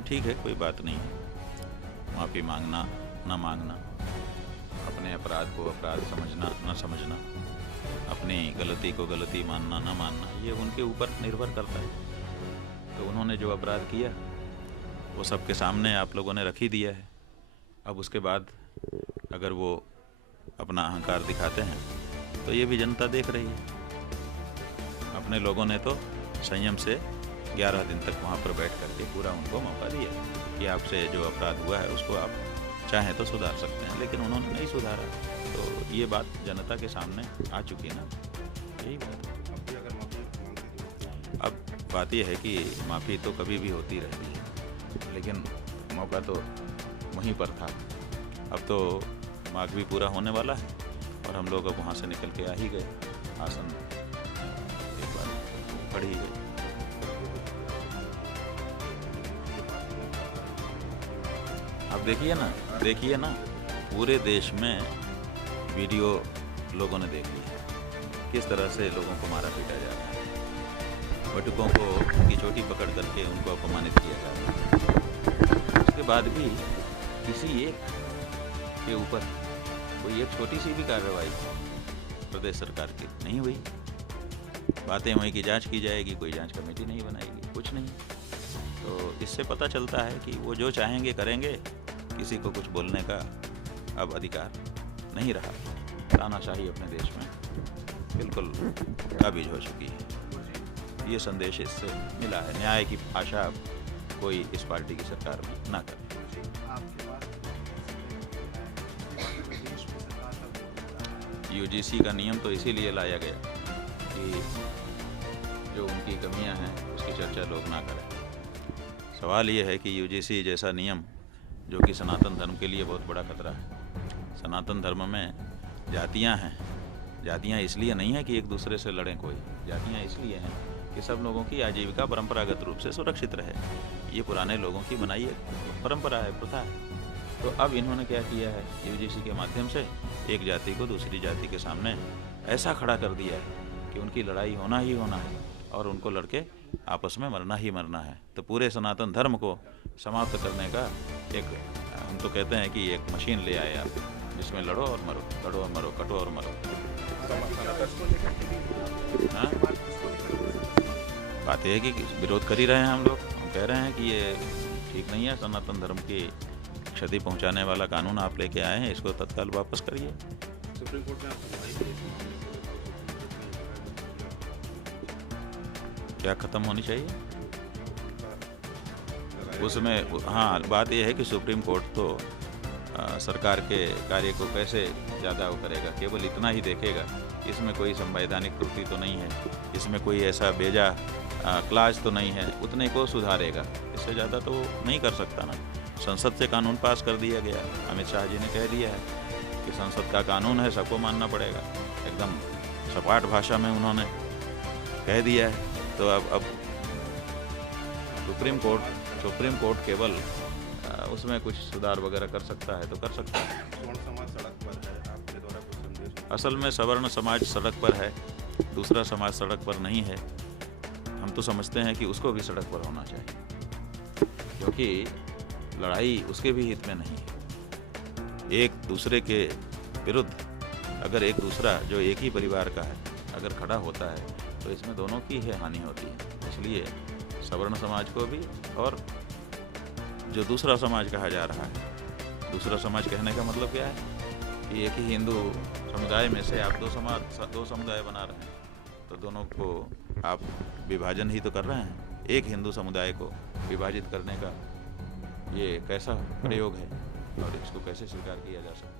हाँ ठीक है, कोई बात नहीं है। माफ़ी मांगना ना मांगना, अपने अपराध को अपराध समझना न समझना, अपनी गलती को गलती मानना ना मानना, ये उनके ऊपर निर्भर करता है। तो उन्होंने जो अपराध किया वो सबके सामने आप लोगों ने रख ही दिया है। अब उसके बाद अगर वो अपना अहंकार दिखाते हैं तो ये भी जनता देख रही है। अपने लोगों ने तो संयम से 11 दिन तक वहाँ पर बैठ करके पूरा उनको मौका दिया कि आपसे जो अपराध हुआ है उसको आप चाहें तो सुधार सकते हैं, लेकिन उन्होंने नहीं सुधारा। तो ये बात जनता के सामने आ चुकी है ना, यही बात है। अब बात यह है कि माफ़ी तो कभी भी होती रहती है, लेकिन मौका तो वहीं पर था। अब तो माघ भी पूरा होने वाला है और हम लोग अब वहाँ से निकल के आ ही गए। आसन एक बार पढ़ ही गए। अब देखिए ना पूरे देश में वीडियो लोगों ने देख लिया किस तरह से लोगों को मारा पीटा जा रहा है, बटुकों को उनकी चोटी पकड़ करके उनको अपमानित किया जा रहा है। उसके बाद भी किसी एक के ऊपर कोई एक छोटी सी भी कार्रवाई प्रदेश सरकार की नहीं हुई। बातें हुई कि जांच की जाएगी, कोई जांच कमेटी नहीं बनाएगी, कुछ नहीं। तो इससे पता चलता है कि वो जो चाहेंगे करेंगे, किसी को कुछ बोलने का अब अधिकार नहीं रहा। तानाशाही अपने देश में बिल्कुल काबिज हो चुकी है। ये संदेश इससे मिला है। न्याय की आशा अब कोई इस पार्टी की सरकार में ना करे। यूजीसी का नियम तो इसीलिए लाया गया कि जो उनकी कमियां हैं उसकी चर्चा लोग ना करें। सवाल ये है कि यूजीसी जैसा नियम जो कि सनातन धर्म के लिए बहुत बड़ा खतरा है। सनातन धर्म में जातियां हैं। जातियां इसलिए नहीं है कि एक दूसरे से लड़ें कोई, जातियां इसलिए हैं कि सब लोगों की आजीविका परंपरागत रूप से सुरक्षित रहे। ये पुराने लोगों की बनाई एक परंपरा है, प्रथा है। तो अब इन्होंने क्या किया है, यूजीसी के माध्यम से एक जाति को दूसरी जाति के सामने ऐसा खड़ा कर दिया है कि उनकी लड़ाई होना ही होना है और उनको लड़के आपस में मरना ही मरना है। तो पूरे सनातन धर्म को समाप्त करने का एक, हम तो कहते हैं कि एक मशीन ले आए आप, जिसमें लड़ो और मरो, लड़ो और मरो, कटो और मरो। हाँ? बात यह है कि विरोध कर ही रहे हैं हम लोग। हम कह रहे हैं कि ये ठीक नहीं है, सनातन धर्म की क्षति पहुंचाने वाला कानून आप लेके आए हैं, इसको तत्काल वापस करिए। सुप्रीम कोर्ट में क्या ख़त्म होनी चाहिए उसमें? हाँ, बात यह है कि सुप्रीम कोर्ट तो सरकार के कार्य को कैसे ज़्यादा वो करेगा, केवल इतना ही देखेगा। इसमें कोई संवैधानिक त्रुटि तो नहीं है, इसमें कोई ऐसा बेजा क्लाज तो नहीं है, उतने को सुधारेगा। इससे ज़्यादा तो नहीं कर सकता ना। संसद से कानून पास कर दिया गया। अमित शाह जी ने कह दिया है कि संसद का कानून है, सबको मानना पड़ेगा। एकदम सपाट भाषा में उन्होंने कह दिया है। तो अब सुप्रीम कोर्ट केवल उसमें कुछ सुधार वगैरह कर सकता है तो कर सकता है। सवर्ण समाज सड़क पर है, आपके द्वारा कुछ संदेश? असल में सवर्ण समाज सड़क पर है, दूसरा समाज सड़क पर नहीं है। हम तो समझते हैं कि उसको भी सड़क पर होना चाहिए, क्योंकि लड़ाई उसके भी हित में नहीं है। एक दूसरे के विरुद्ध अगर एक दूसरा जो एक ही परिवार का है अगर खड़ा होता है तो इसमें दोनों की ही हानि होती है। इसलिए सवर्ण समाज को भी, और जो दूसरा समाज कहा जा रहा है, दूसरा समाज कहने का मतलब क्या है कि एक ही हिंदू समुदाय में से आप दो समुदाय बना रहे हैं, तो दोनों को आप विभाजन ही तो कर रहे हैं। एक हिंदू समुदाय को विभाजित करने का ये कैसा प्रयोग है और इसको कैसे स्वीकार किया जा सकता है?